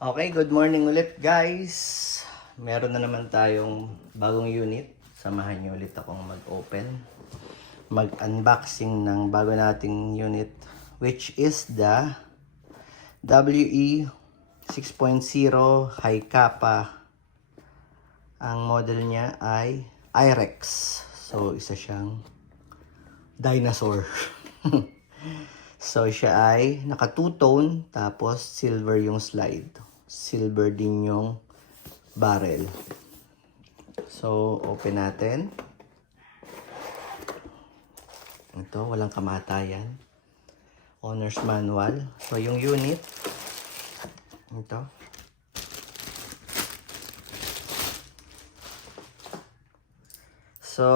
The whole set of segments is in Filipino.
Okay, good morning ulit guys. Meron na naman tayong bagong unit. Samahan niyo ulit akong mag-open. Mag-unboxing ng bago nating unit, which is the WE 6.0 High Kappa. Ang model niya ay IREX. So, isa siyang dinosaur. So, siya ay naka two-tone, tapos silver yung slide. Silver din yung barrel. So, open natin. Ito, walang kamatayan. Owner's manual. So, yung unit. Ito. So,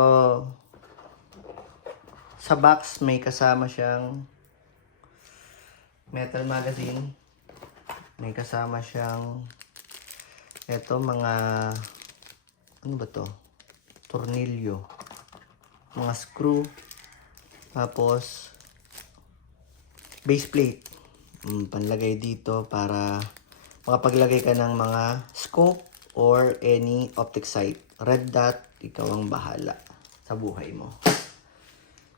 sa box may kasama siyang metal magazine. May kasama siyang ito mga ano ba to? Tornilyo. Mga screw. Tapos base plate. Panlagay dito para makapaglagay ka ng mga scope or any optic sight. Red dot, ikaw ang bahala sa buhay mo.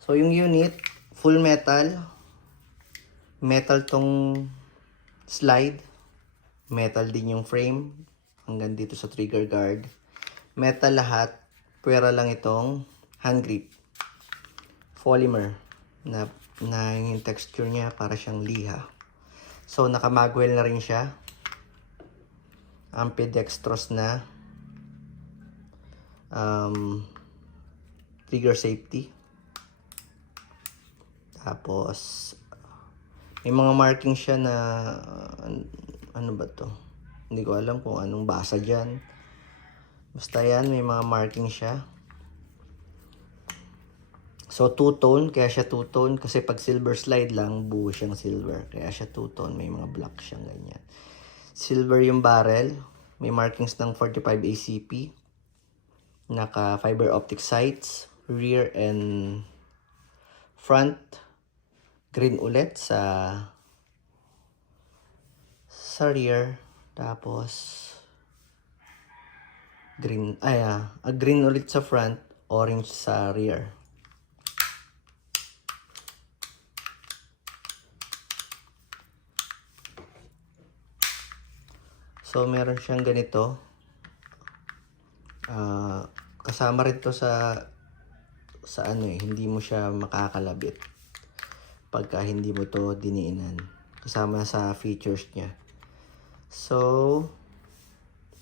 So yung unit, full metal. Metal tong slide. Metal din yung frame. Hanggang dito sa trigger guard. Metal lahat. Pwera lang itong hand grip. Polymer. Na yung texture niya para siyang liha. So naka-magwell na rin siya. Ambidextrous na trigger safety. Tapos may mga marking siya na ano ba to? Hindi ko alam kung anong basa dyan. Basta yan, may mga marking siya. So, two-tone. Kaya siya two-tone. Kasi pag silver slide lang, buo siyang silver. Kaya siya two-tone. May mga black siyang ganyan. Silver yung barrel. May markings ng 45 ACP. Naka fiber optic sights. Rear and front. Green ulit sa rear. Tapos green, green ulit sa front, orange sa rear. So meron siyang ganito. Kasama rin to sa ano hindi mo siya makakalabit pagka hindi mo to diniinan. Kasama sa features niya. So,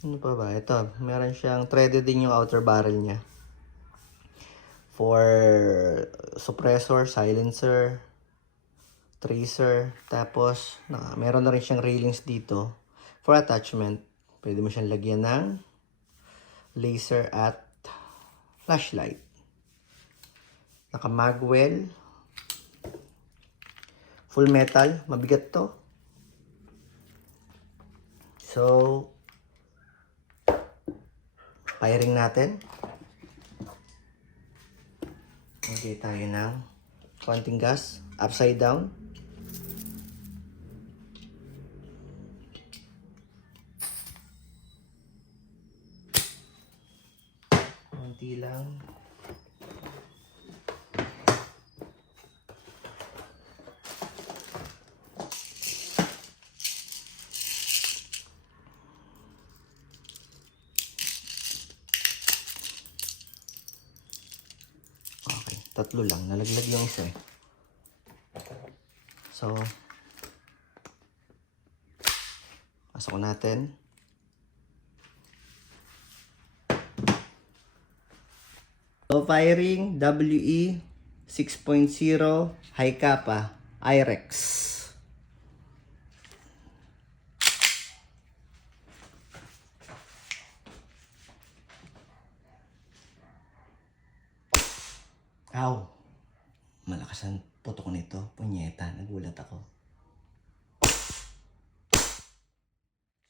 ano pa ba? Ito, meron siyang threaded din yung outer barrel niya. For suppressor, silencer, tracer. Tapos, meron na rin siyang railings dito. For attachment, pwede mo siyang lagyan ng laser at flashlight. Naka-magwell. Full metal. Mabigat to. So, firing natin. Okay, tayo ng konting gas. Upside down. Konti lang. Tatlo lang. Nalaglag yung isa eh. So, pasok natin. So, firing WE 6.0 High Kappa IREX. Ow! Malakas ang putok nito. Punyeta, nagulat ako.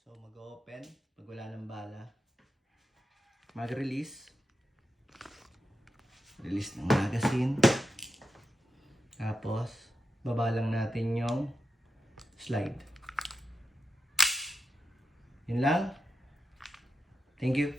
So, mag-open. Pag wala ng bala. Mag-release. Release ng magazine. Tapos, baba lang natin yung slide. Yun lang. Thank you.